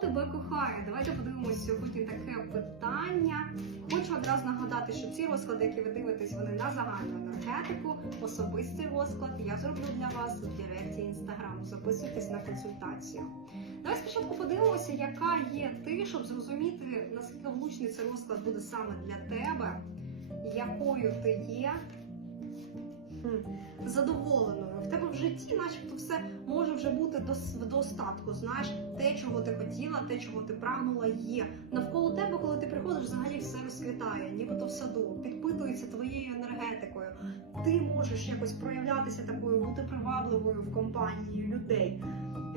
тебе кохає? Давайте подивимося сьогодні таке питання. Хочу одразу нагадати, що ці розклади, які ви дивитесь, вони на загальну енергетику, особистий розклад. Я зроблю для вас в Директі інстаграму. Записуйтесь на консультацію. Давай спочатку подивимося, яка є ти, щоб зрозуміти, наскільки влучний цей розклад буде саме для тебе, якою ти є. Задоволеною. Тебе в житті, начебто, все може вже бути до, до остатку. Знаєш, те, чого ти хотіла, те, чого ти прагнула, є. Навколо тебе, коли ти приходиш, взагалі все розквітає, нібито в саду, підпитується твоєю енергетикою. Ти можеш якось проявлятися такою, бути привабливою в компанії людей.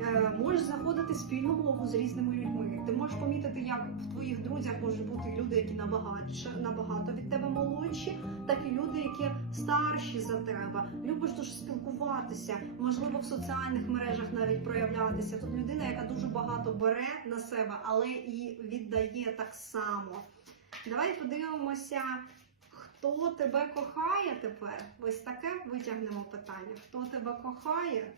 Е, можеш знаходити спільну мову з різними людьми. Ти можеш помітити, як в твоїх друзях можуть бути люди, які набагатше, набагато від тебе молодші, так і люди, які старші за тебе. Любиш дуже спілкуватися, можливо, в соціальних мережах навіть проявлятися. Тут людина, яка дуже багато бере на себе, але і віддає так само. Давай подивимося, хто тебе кохає тепер. Ось таке витягнемо питання. Хто тебе кохає?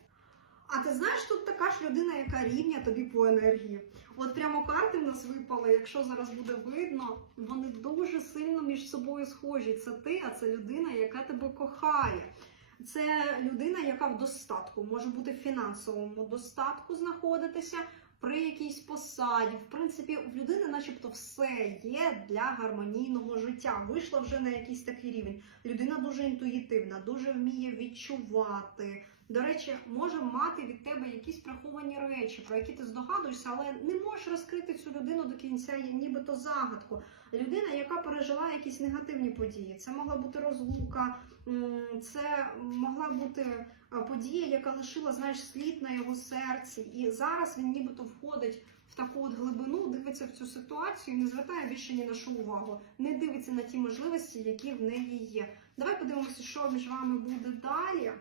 А ти знаєш, тут така ж людина, яка рівня тобі по енергії. От прямо карти в нас випали, якщо зараз буде видно, вони дуже сильно між собою схожі. Це ти, а це людина, яка тебе кохає. Це людина, яка в достатку, може бути в фінансовому достатку знаходитися при якійсь посаді. В принципі, в людини, начебто, все є для гармонійного життя. Вийшла вже на якийсь такий рівень. Людина дуже інтуїтивна, дуже вміє відчувати. До речі, може мати від тебе якісь приховані речі, про які ти здогадуєшся, але не можеш розкрити цю людину до кінця, нібито загадку. Людина, яка пережила якісь негативні події. Це могла бути розлука, це могла бути е, подія, яка лишила знаєш, слід на його серці. І зараз він нібито входить в таку от глибину, дивиться в цю ситуацію і не звертає більше ні на що увагу, не дивиться на ті можливості, які в неї є. Давай подивимося, що між вами буде далі.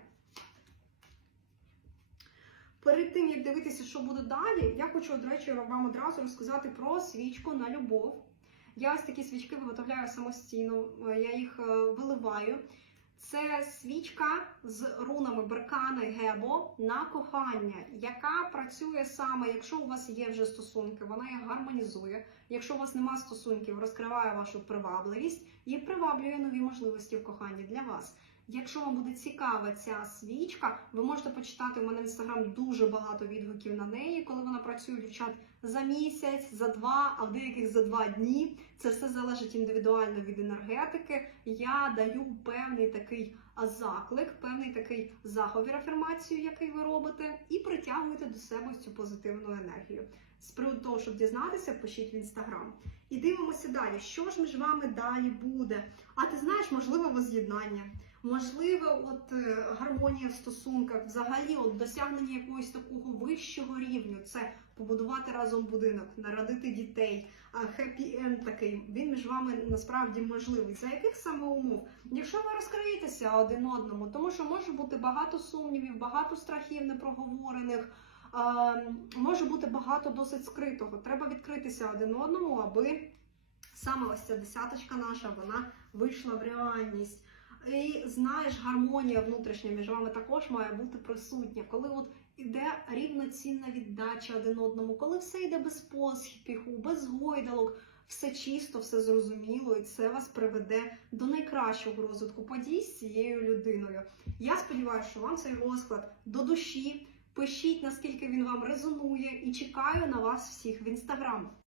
Перед тим як дивитися, що буде далі, я хочу, до речі, вам одразу розказати про свічку на любов. Я ось такі свічки виготовляю самостійно, е, я їх е, виливаю. Це свічка з рунами Беркана Гебо на кохання, яка працює саме, якщо у вас є вже стосунки, вона їх гармонізує. Якщо у вас немає стосунків, розкриває вашу привабливість і приваблює нові можливості в коханні для вас. Якщо вам буде цікава ця свічка, ви можете почитати у мене в інстаграм дуже багато відгуків на неї, коли вона працює дівчат за місяць, за два, а в деяких за два дні. Це все залежить індивідуально від енергетики. Я даю певний такий заклик, певний такий заговір афірмацію, який ви робите, і притягуєте до себе цю позитивну енергію. З приводу того, щоб дізнатися, пишіть в інстаграм. І дивимося далі, що ж між вами далі буде. А ти знаєш, можливо, воз'єднання. Можливо, от е, гармонія в стосунках, взагалі, от досягнення якогось такого вищого рівню. Це побудувати разом будинок, народити дітей, хеппі енд такий. Він між вами насправді можливий. За яких саме умов? Якщо ви розкриєтеся один одному, тому що може бути багато сумнівів, багато страхів непроговорених. Може бути багато досить скритого. Треба відкритися один одному, аби саме ось ця десяточка наша вона вийшла в реальність. І знаєш, гармонія внутрішня між вами також має бути присутня, коли от іде рівноцінна віддача один одному, коли все йде без поспіху, без гойдалок, все чисто, все зрозуміло, і це вас приведе до найкращого розвитку подій з цією людиною. Я сподіваюся, що вам цей розклад до душі. Пишіть, наскільки він вам резонує, і чекаю на вас всіх в інстаграм.